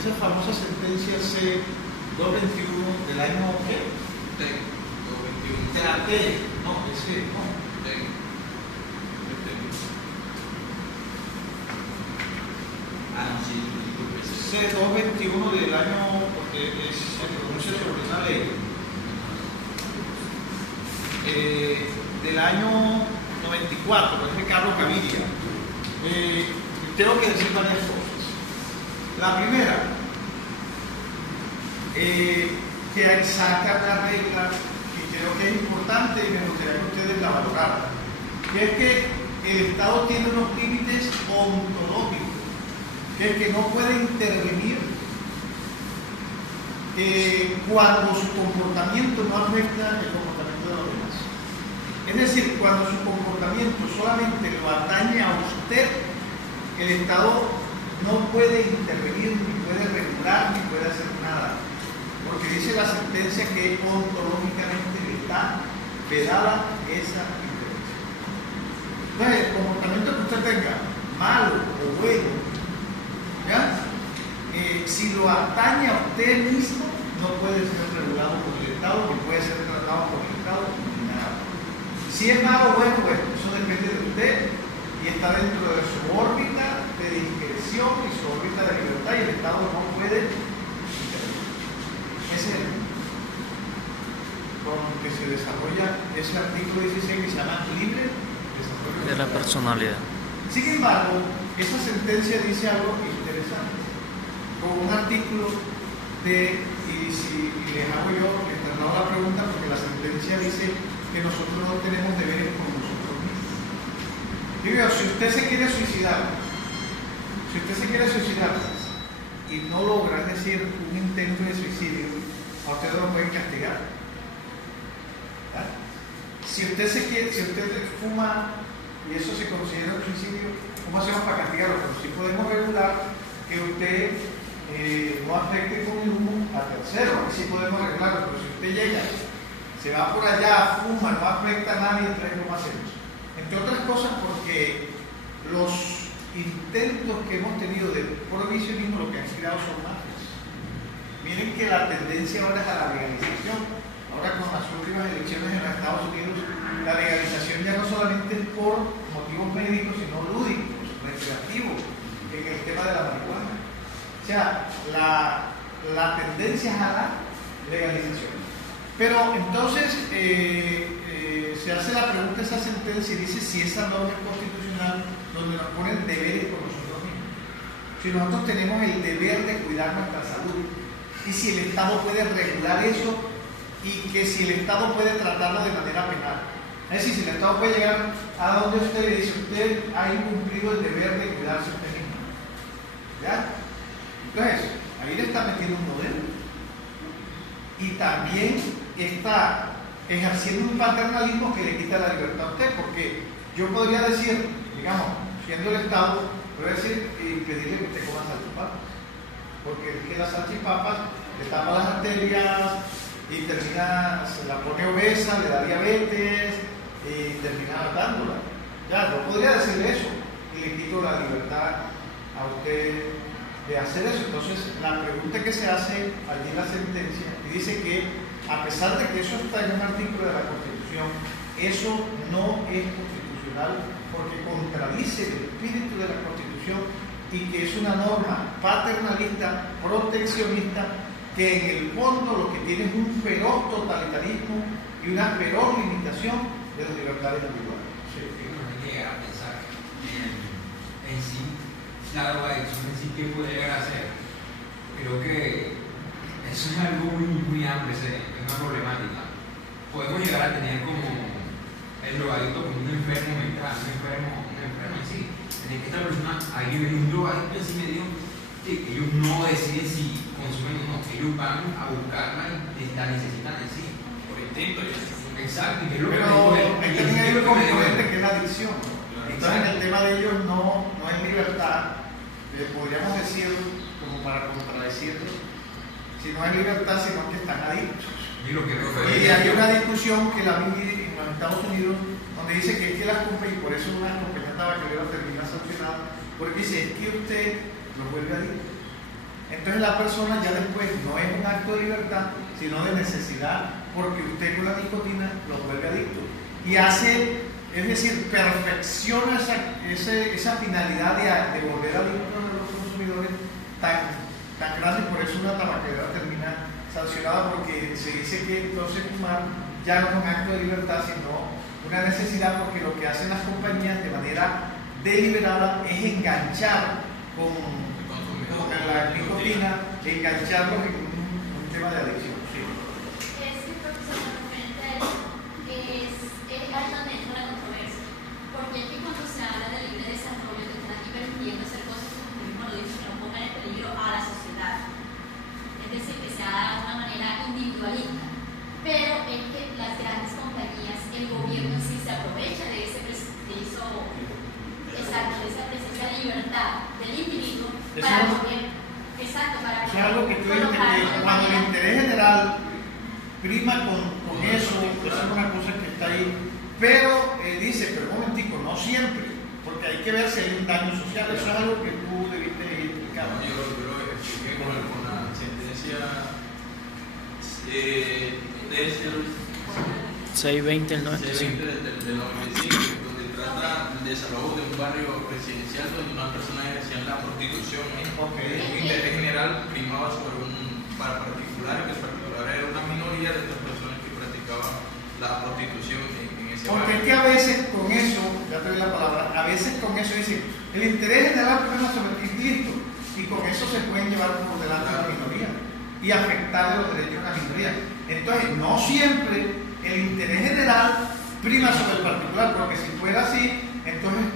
esa famosa sentencia C-221 del año ¿qué? T-221. De la T, no, ese, no. Sí, disculpe. C-221 del año, porque se pronuncia sobre una ley, del año 94, es de Carlos Gaviria. Tengo que decir varias cosas. La primera, que ahí saca una regla que creo que es importante y me gustaría que ustedes la valoraran, que es que el Estado tiene unos límites ontológicos, que es que no puede intervenir cuando su comportamiento no afecta el comportamiento de los demás. Es decir, cuando su comportamiento solamente lo atañe a usted, el Estado no puede intervenir, ni puede regular, ni puede hacer nada. Porque dice la sentencia que ontológicamente le está vedada esa intervención. Entonces, el comportamiento que usted tenga, malo o bueno, ¿ya? Si lo atañe a usted mismo, no puede ser regulado por el Estado, ni puede ser tratado por el Estado, ni nada. Si es malo o bueno, bueno, eso depende de usted y está dentro de su órbita de discreción y su órbita de libertad, y el Estado no puede intervenir. Ese es el con que se desarrolla ese artículo 16 que se llama libre desarrollo de la personalidad. Sin embargo, esa sentencia dice algo interesante, con un artículo y les hago yo, les traslado la pregunta, porque la sentencia dice que nosotros no tenemos deberes con nosotros mismos. Digo, si usted se quiere suicidar y no logra, es decir, un intento de suicidio, a usted no lo pueden castigar. ¿Verdad? Si usted fuma y eso se considera un suicidio, ¿cómo hacemos para castigarlo? Pero sí podemos regular que usted no afecte con el humo a tercero, así podemos arreglarlo. Pero si usted llega, se va por allá, fuma, no afecta a nadie, entonces ¿cómo hacemos? Entre otras cosas porque los intentos que hemos tenido de prohibicionismo lo que han creado son mafias. Miren que la tendencia ahora es a la legalización. Ahora con las últimas elecciones en los Estados Unidos, la legalización ya no solamente es por motivos médicos, sino lúdicos, recreativos, en el tema de la marihuana. O sea, la tendencia es a la legalización. Pero entonces se hace la pregunta, esa sentencia, y dice si esa norma es constitucional, donde nos ponen deberes por nosotros mismos. Si nosotros tenemos el deber de cuidar nuestra salud, y si el Estado puede regular eso, y que si el Estado puede tratarlo de manera penal. Es decir, si el Estado puede llegar a donde usted le dice, usted ha incumplido el deber de cuidarse usted mismo. ¿Ya? Entonces, ahí le está metiendo un modelo. Y también está ejerciendo un paternalismo que le quita la libertad a usted, porque yo podría decir, digamos, siendo el Estado, voy a decir y pedirle que usted coma salchipapas, porque es que las salchipapas le tapa las arterias y termina, se la pone obesa, le da diabetes y termina matándola. Ya, yo podría decirle eso y le quito la libertad a usted de hacer eso. Entonces, la pregunta que se hace allí en la sentencia, y dice que a pesar de que eso está en un artículo de la Constitución, eso no es constitucional porque contradice el espíritu de la Constitución y que es una norma paternalista, proteccionista, que en el fondo lo que tiene es un feroz totalitarismo y una feroz limitación de las libertades individuales. Sí. Uno hay que llegar a pensar en sí, la drogadicción en sí, ¿qué puede llegar a ser? Creo que eso es algo muy amplio, es una problemática. Podemos llegar a tener como el drogadicto como un enfermo mental, un enfermo en sí. En que esta persona, hay un drogadicto en sí medio que ellos no deciden si consumen o no, ellos van a buscarla y la necesitan en sí. Por intento ya. Exacto, y es lo que Pero también hay un componente que es la adicción. Entonces, en el tema de ellos no es libertad, podríamos decir, como para contradecirlo, si no es libertad, sino que están adictos. Y hay una discusión que la vi en los Estados Unidos, donde dice que es que las compañías, y por eso una compañía tabacalera termina sancionada, porque dice, es que usted los vuelve adictos. Entonces la persona ya después no es un acto de libertad, sino de necesidad, porque usted con la nicotina lo vuelve adicto. Y hace, es decir, perfecciona esa finalidad de volver adictos a los consumidores tan grande. Por eso una tabaquera termina sancionada, porque se dice que entonces fumar ya no es un acto de libertad, sino una necesidad, porque lo que hacen las compañías de manera deliberada es enganchar con la nicotina, engancharlos en un tema de adicción. Sí. Es que profesionalmente es ahí donde entra la controversia, porque es que cuando se habla de libre desarrollo te están aquí permitiendo hacer cosas como tú mismo lo dices, que no pongan en peligro a la sociedad, es decir, que se haga de una manera individualista, pero es que las grandes compañías, el gobierno en sí se aprovecha de esa presencia de libertad del individuo para poder, para es algo que tú dices, que cuando el interés general prima con eso es una cosa que está ahí, pero dice, pero un momentico, no siempre, porque hay que ver si hay un daño social. Eso es algo que tú debiste explicar. Yo lo expliqué con la sentencia 620 del 95 de la OMC, donde trata del desalojo de un barrio residencial donde unas personas ejercían la prostitución. El interés general primaba sobre un particular, que el particular era una minoría de las personas que practicaban la prostitución en ese barrio. Porque es que a veces con eso, ya te doy la palabra, a veces con eso dicen, el interés general prima sobre el listo, y con eso se pueden llevar por delante a la minoría y afectar los derechos de la minoría. Entonces, no siempre el interés general prima sobre el particular, porque si fuera así, entonces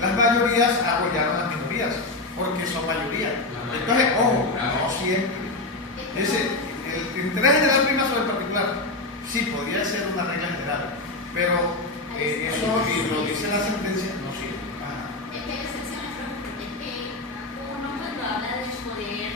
las mayorías apoyaron a las minorías, porque son mayoría. Entonces, ojo, no siempre. El interés general prima sobre el particular. Sí, podría ser una regla general, pero eso, y lo dice la sentencia, no sirve. Es que hay excepciones, es que uno cuando habla del poder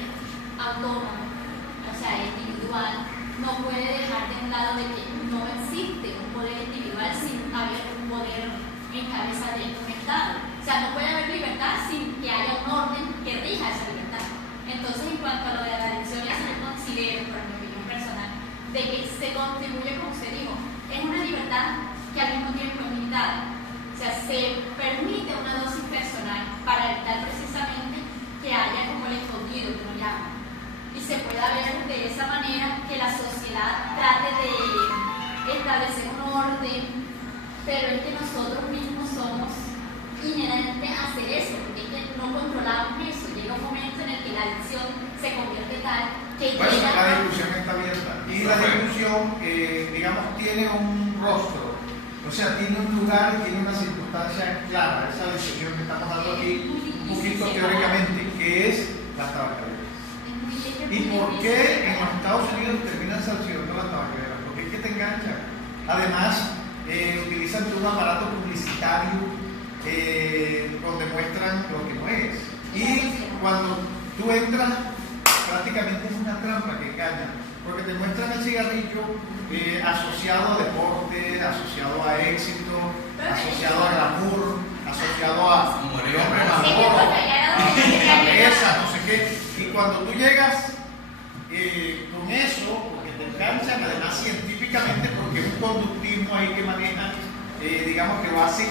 autónomo, o sea, individual, no puede dejar de un lado de que no existe un poder individual sin haber un poder en cabeza de un Estado. O sea, no puede haber libertad sin que haya un orden que rija esa libertad. Entonces, en cuanto a lo de la adicción, yo considero, por mi opinión personal, de que se contribuye, como usted dijo, es una libertad que al mismo tiempo es limitada. O sea, se permite una dosis personal para evitar precisamente que haya como el escondido, que lo llaman. Y se pueda ver de esa manera que la sociedad trate de establecer un orden, pero es que nosotros mismos somos inherentes a hacer eso, porque es que no controlamos eso. Llega un momento en el que la adicción se convierte tal que pues llega la discusión está abierta y la discusión, digamos, tiene un rostro, o sea, tiene un lugar y tiene una circunstancia clara. Esa discusión que estamos dando aquí, un poquito teóricamente, que es la tabaquería. ¿Y por qué en los Estados Unidos terminan sancionando las tabaqueras? Porque es que te enganchan. Además, utilizan un aparato publicitario donde muestran lo que no es. Y cuando tú entras, prácticamente es una trampa que engaña, porque te muestran el cigarrillo asociado a deporte, asociado a éxito, asociado a glamour, asociado a no sé qué. Y cuando tú llegas con eso, porque te enganchan, además científicamente, porque es un conductismo ahí que manejan, digamos que lo hacen,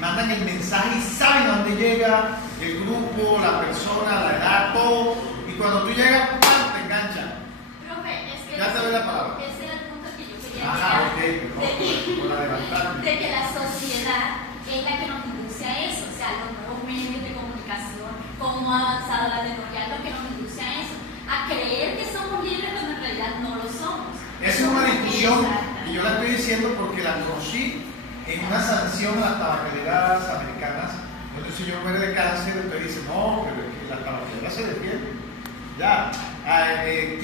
mandan el mensaje y saben a dónde llega el grupo, la persona, la edad, todo, y cuando tú llegas, ¡pam!, te enganchan. Profe, es que Ya te doy la palabra. ese era el punto que yo quería Ajá, llegar, ok, de que la sociedad es la que nos induce a eso, o sea, los nuevos medios de comunicación, cómo ha avanzado la tecnología, lo que nos induce a eso, a creer que somos libres cuando en realidad no lo somos. Esa es una discusión y yo la estoy diciendo porque la conocí en una sanción a las tabacaleras americanas. Entonces, si yo muero de cáncer, usted dice, no, pero es que las tabacaleras se defienden. Ya,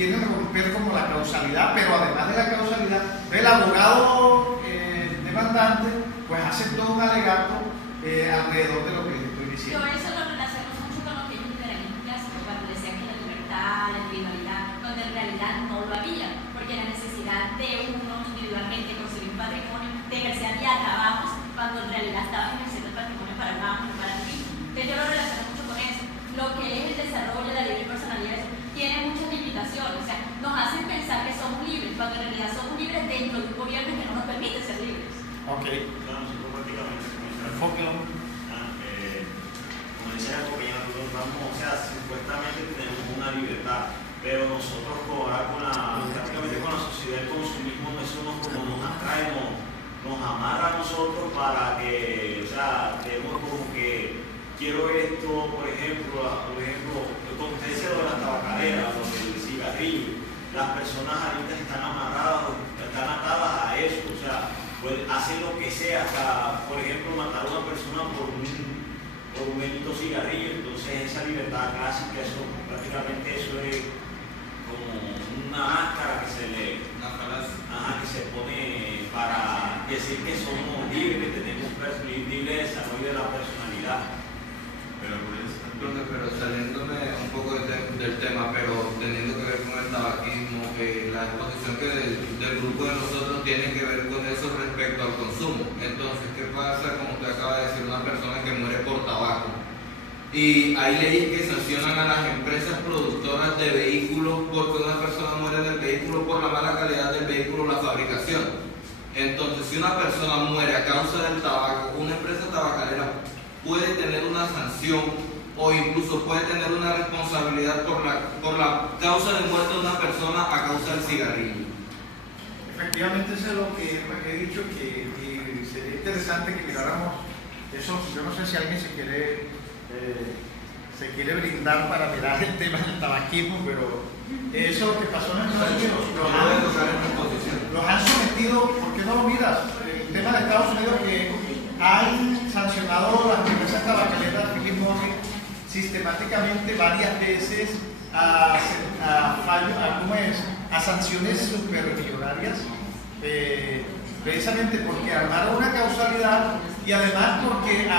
tienen que romper como la causalidad, pero además de la causalidad, el abogado demandante, pues hace todo un alegato alrededor de lo que les estoy diciendo. Yo eso lo relaciono mucho con lo que ellos liberalistas, cuando decían que la libertad, la individualidad, cuando en realidad no lo había, porque la necesidad de uno individualmente conseguir un patrimonio, de ejercer día trabajos, cuando en realidad estaban ejerciendo el patrimonio para el banco, para el mismo. Entonces yo lo relaciono mucho con eso, lo que es el desarrollo de la libre Claro, nosotros prácticamente Enfóquelo. como decía el compañero, nosotros vamos, o sea, supuestamente tenemos una libertad, pero nosotros prácticamente con la sociedad del consumismo, eso nos atrae, nos amarra a nosotros para que, o sea, tenemos como que quiero esto, por ejemplo, como usted dice, lo de las tabacaleras, lo del cigarrillo, las personas ahorita están amarradas, están atadas a eso, o sea, pues hacen lo que sea, hasta, por ejemplo, matar a una persona por un bendito cigarrillo. Entonces esa libertad clásica, eso prácticamente eso es como una máscara que se pone para decir que somos libres, que tenemos libre desarrollo de la personalidad. Pero saliéndome un poco del tema, pero teniendo que ver con el tabaquismo, la exposición del grupo de nosotros tiene que ver con eso respecto al consumo. Entonces, ¿qué pasa? Como usted acaba de decir, una persona que muere por tabaco. Y hay leyes que sancionan a las empresas productoras de vehículos porque una persona muere del vehículo por la mala calidad del vehículo, la fabricación. Entonces, si una persona muere a causa del tabaco, una empresa tabacalera puede tener una sanción o incluso puede tener una responsabilidad por la causa de muerte de una persona a causa del cigarrillo. Efectivamente, eso es lo que he dicho, que sería interesante que miráramos eso. Yo no sé si alguien se quiere brindar para mirar el tema del tabaquismo, pero eso que pasó en Estados Unidos los han sometido. ¿Por qué no lo miras? El tema de Estados Unidos, que han sancionado las empresas tabacaleras sistemáticamente varias veces a sanciones supermillonarias, precisamente porque armaron una causalidad y además porque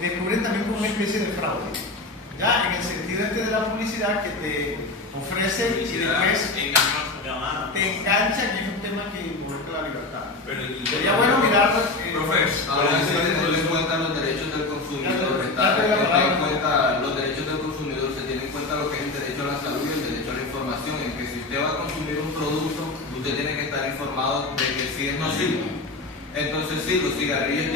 descubren también como una especie de fraude, ya en el sentido de la publicidad, que te ofrece y después te engancha, que es un tema que involucra la libertad. Sería bueno mirar. Ahora se tienen en cuenta los derechos del consumidor, los derechos del consumidor, se tiene en cuenta lo que es el derecho a la salud y el derecho a la información, en que si usted va a consumir un producto, usted tiene que estar informado de que sí es nocivo. Entonces sí, los cigarrillos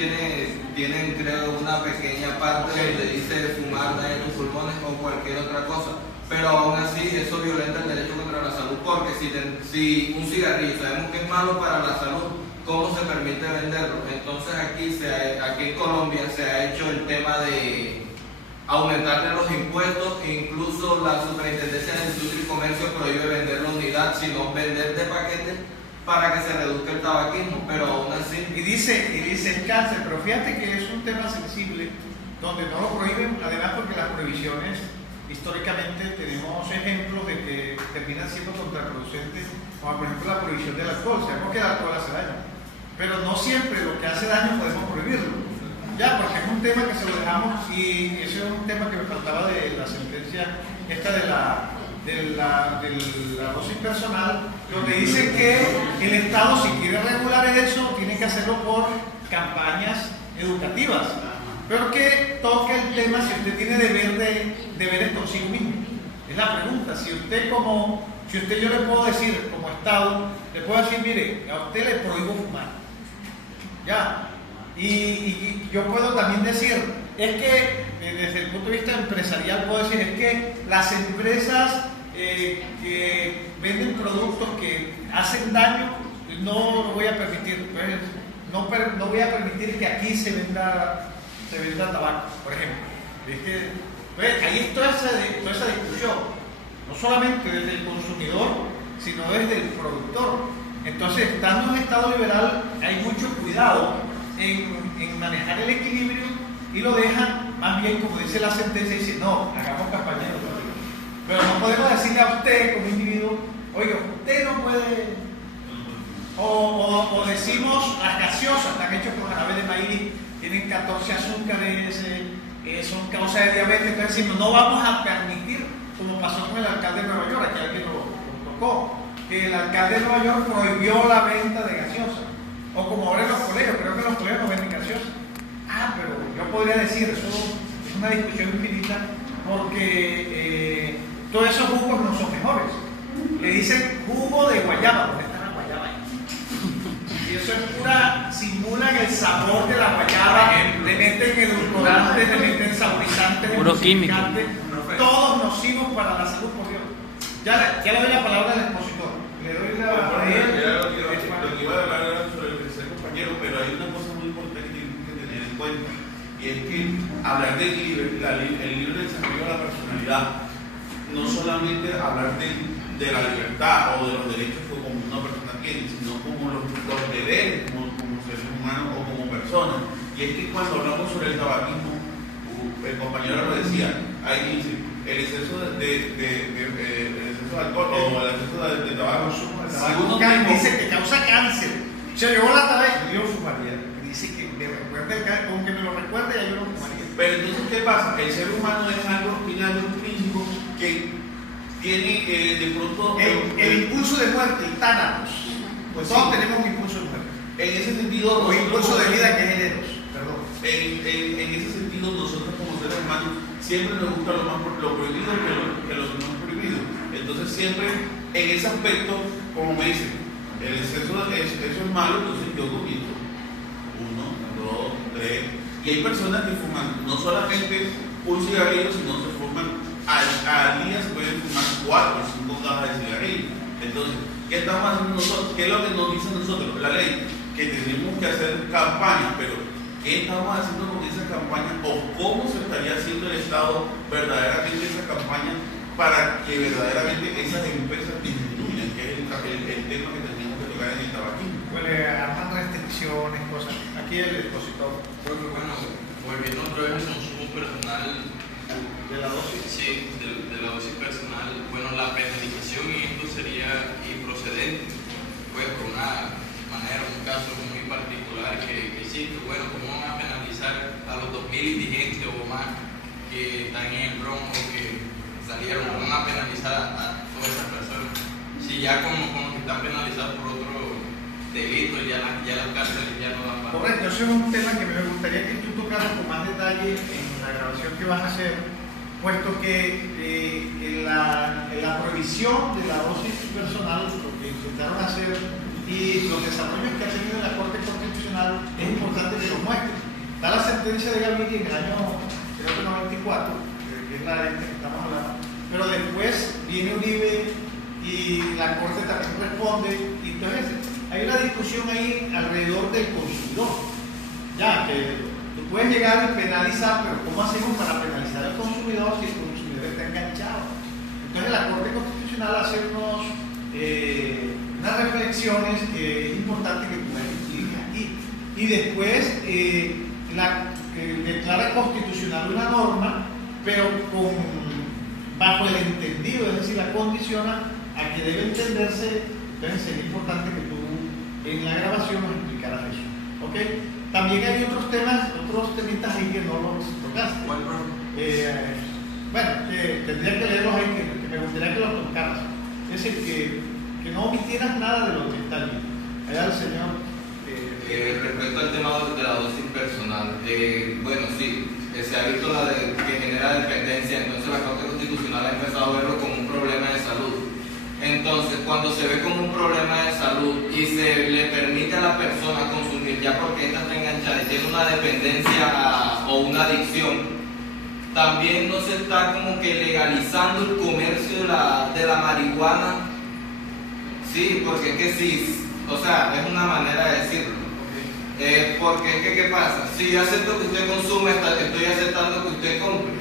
tienen creo una pequeña parte donde dice fumar daña tus pulmones o cualquier otra cosa, pero aún así eso violenta el derecho contra la salud, porque si un cigarrillo sabemos que es malo para la salud, ¿cómo se permite venderlo? Entonces aquí en Colombia se ha hecho el tema de aumentarle los impuestos, incluso la Superintendencia de Industria y Comercio prohíbe vender la unidad, sino vender de paquete para que se reduzca el tabaquismo, pero aún así... Y dice el cáncer, pero fíjate que es un tema sensible, donde no lo prohíben, además porque las prohibiciones, históricamente tenemos ejemplos de que terminan siendo contraproducentes, como por ejemplo la prohibición del alcohol. Sabemos que el alcohol hace daño, pero no siempre lo que hace daño podemos prohibirlo, ya, porque es un tema que se lo dejamos, y eso es un tema que me faltaba de la sentencia esta de la dosis personal, donde dice que el Estado, si quiere regular eso, tiene que hacerlo por campañas educativas, pero que toque el tema si usted tiene deberes consigo mismo. Es la pregunta. Si usted yo le puedo decir como Estado, le puedo decir, mire, a usted le prohíbo fumar, ya, y yo puedo también decir, es que desde el punto de vista empresarial puedo decir, es que las empresas que venden productos que hacen daño, no lo voy a permitir, no voy a permitir que aquí se venda tabaco, por ejemplo. Ahí está toda esa discusión, no solamente desde el consumidor, sino desde el productor. Entonces, estando en estado liberal, hay mucho cuidado en manejar el equilibrio, y lo dejan más bien, como dice la sentencia, dice, no, hagamos campaña de educativa. Pero no podemos decirle a usted como individuo, oiga, usted no puede, o decimos, las gaseosas están hechas con jarabe de maíz, tienen 14 azúcares, son causa de diabetes. Entonces decimos, no vamos a permitir, como pasó con el alcalde de Nueva York, aquí alguien lo tocó, que el alcalde de Nueva York prohibió la venta de gaseosas, o como ahora en los colegios, creo que en los colegios no venden gaseosas. Pero yo podría decir, eso es una discusión infinita, porque todos esos jugos no son mejores. Le dicen jugo de guayaba, ¿dónde está la guayaba ahí? Y eso es pura simulan el sabor de la guayaba, le meten edulcorantes, le meten saborizantes, Puro químico. emulsificantes, todos nocivos para la salud, por Dios. Ya le doy la palabra al expositor. Le doy la palabra a él. Lo que iba a hablar era sobre el tercer compañero, pero hay una cosa muy importante que tenemos que tener en cuenta, y es que hablar del el libre desarrollo de la personalidad, no solamente hablar de la libertad o de los derechos que como una persona tiene, sino como los deberes como seres humanos o como personas. Y es que cuando hablamos sobre el tabaquismo, el compañero lo decía, ahí dice, el exceso el exceso de alcohol o el exceso de tabaco. Si uno Dice que causa cáncer. Se llevó la tabaco, yo fumaría. Dice que me recuerda, aunque me lo recuerde, ya yo lo fumaría. Pero entonces, ¿qué pasa? El ser humano tiene algo intrínseco que tiene de pronto el impulso de muerte, el tánatos. Pues todos sí. tenemos un impulso de muerte. En ese sentido, O impulso de vida que es Eros. Perdón. En ese sentido, nosotros como seres humanos siempre nos gusta lo prohibido que lo no prohibido. Entonces siempre en ese aspecto, como me dicen, el exceso es malo, entonces yo comienzo 1, 2, 3. Y hay personas que fuman no solamente un cigarrillo, sino se fuman al día, se pueden fumar 4 o 5 cajas de cigarrillo. Entonces, ¿qué estamos haciendo nosotros? ¿Qué es lo que nos dice a nosotros? La ley, que tenemos que hacer campañas, pero ¿qué estamos haciendo con esa campaña o cómo se estaría haciendo el Estado verdaderamente esa campaña para que verdaderamente esas empresas disminuyan, que es el tema que tenemos que tocar en el tabaquismo? Bueno, arman restricciones, cosas. Aquí el expositor. Bueno, volviendo otra vez al consumo personal De la dosis. sí, de la dosis personal, bueno, la penalización y esto sería improcedente, pues por una manera, un caso muy particular que existe. Bueno, ¿cómo van a penalizar a los 2000 indigentes o más que están en el Bronx o que salieron? ¿Cómo van a penalizar a todas esas personas? Si ya como que están penalizados por otro delito, ya las cárceles ya no dan para. Correcto, ese es un tema que me gustaría que tú tocaras con más detalle en la grabación que vas a hacer, puesto que la prohibición de la dosis personal, lo que intentaron hacer y los desarrollos que ha tenido la Corte Constitucional, es importante que lo muestren. Está la sentencia de Gaviria en el año, creo que 94, que es la de que estamos hablando, pero después viene Uribe y la Corte también responde, y entonces hay una discusión ahí alrededor del consumidor. Ya, que tú puedes llegar y penalizar, pero ¿cómo hacemos para penalizar al consumidor si el consumidor está enganchado? Entonces la Corte Constitucional hace unas reflexiones que es importante que tú expliques aquí. Y después declara constitucional una norma, pero bajo el entendido, es decir, la condiciona a que debe entenderse. Entonces sería importante que tú en la grabación nos explicaras eso. ¿Ok? También hay otros temas, otros temitas ahí que no los tocaste. ¿Cuál, profe? Bueno, tendría que leerlos ahí, que me gustaría que los tocaras. Es decir, que no omitieras nada de lo que está allí. Allá el señor. Respecto al tema de la dosis personal, bueno, sí, se ha visto que genera dependencia, entonces la Corte Constitucional ha empezado a verlo como un problema de salud. Entonces, cuando se ve como un problema de salud y se le permite a la persona consumir, ya porque esta está enganchada y tiene una dependencia o una adicción, también no se está como que legalizando el comercio de la marihuana. Sí, porque es que sí, o sea, es una manera de decirlo. Porque es que, ¿qué pasa? Si yo acepto que usted consume, estoy aceptando que usted compre.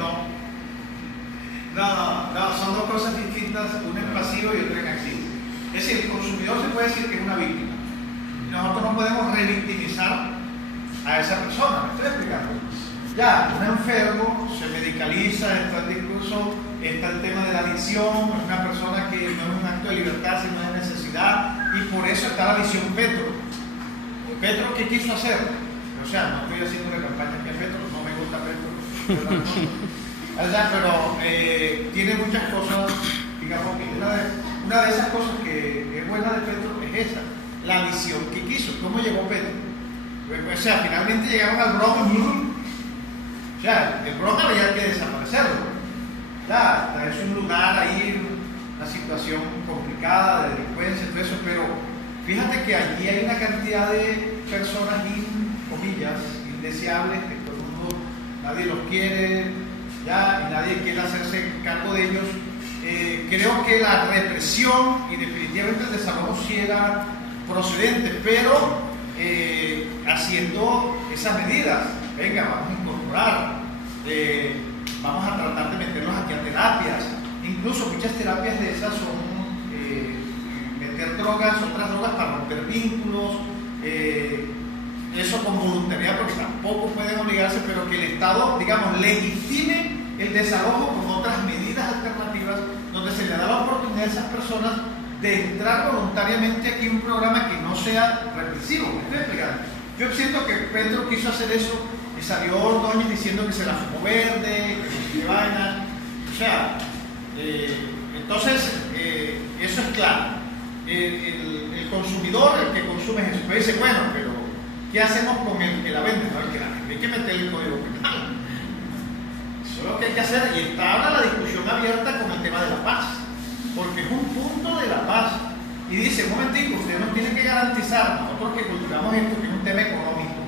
No, son dos cosas distintas, una en pasivo y otra en activo. Es decir, el consumidor se puede decir que es una víctima. Nosotros no podemos revictimizar a esa persona, me estoy explicando. Ya, un enfermo se medicaliza, está el discurso, está el tema de la adicción, es una persona que no es un acto de libertad, sino de necesidad, y por eso está la visión Petro. ¿Petro qué quiso hacer? O sea, no estoy haciendo la campaña que Petro, no me gusta Petro. Pero tiene muchas cosas, digamos que una de esas cosas que es buena de Petro es esa, la visión que quiso. ¿Cómo llegó Petro? O sea, finalmente llegaron al Bronx. O sea, el Bronx había que desaparecerlo. Ya, es un lugar ahí, una situación complicada de delincuencia y todo eso, pero fíjate que allí hay una cantidad de personas, comillas, indeseables, que todo el mundo, nadie los quiere, ya, y nadie quiere hacerse cargo de ellos. Creo que la represión y definitivamente el desalojo sí era procedente, pero haciendo esas medidas. Venga, vamos a incorporar, vamos a tratar de meterlos aquí a terapias. Incluso muchas terapias de esas son meter drogas, otras drogas para romper vínculos, eso con voluntariedad, porque tampoco pueden obligarse, pero que el Estado, digamos, legitime el desalojo con otras medidas alternativas, donde se le da la oportunidad a esas personas de entrar voluntariamente aquí en un programa que no sea represivo. ¿Me estoy explicando? Yo siento que Petro quiso hacer eso y salió Ordóñez diciendo que se la fumó verde, que vaina. O sea, entonces, eso es claro. El consumidor, el que consume eso, me dice, bueno, pero ¿qué hacemos con el que la vende? No, el que la vende, hay que meterle el código penal. Eso es lo que hay que hacer, y está ahora la discusión abierta con el tema de la paz, porque es un punto de la paz. Y dice, un momentico, usted nos tiene que garantizar, nosotros que cultivamos esto, que es un tema económico.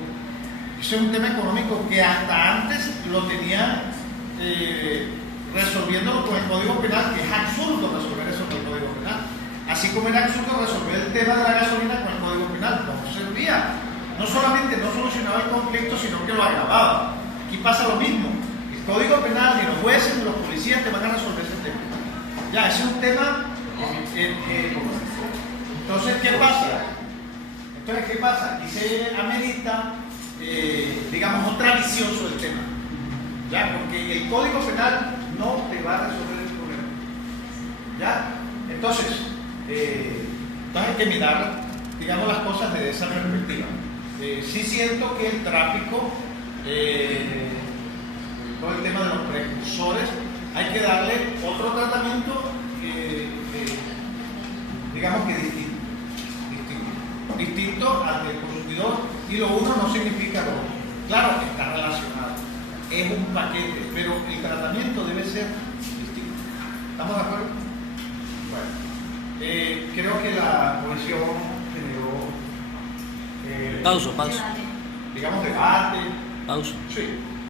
Eso es un tema económico que hasta antes lo tenían resolviéndolo con el Código Penal, que es absurdo resolver eso con el Código Penal. Así como era absurdo resolver el tema de la gasolina con el Código Penal, no servía. No solamente no solucionaba el conflicto, sino que lo agravaba. Aquí pasa lo mismo. El Código Penal, ni los jueces ni los policías te van a resolver ese tema. Ya, ese es un tema. Entonces, ¿qué pasa? Aquí se amerita, digamos, otra visión sobre el tema. ¿Ya? Porque el Código Penal no te va a resolver el problema. ¿Ya? Entonces hay que mirar, digamos, las cosas desde esa perspectiva. Sí siento que el tráfico, todo el tema de los precursores, hay que darle otro tratamiento, digamos que distinto al del consumidor, y lo uno no significa lo otro. Claro que está relacionado, es un paquete, pero el tratamiento debe ser distinto. ¿Estamos de acuerdo? Bueno, creo que la comisión generó Pausa. digamos, debate. Pausa. Sí.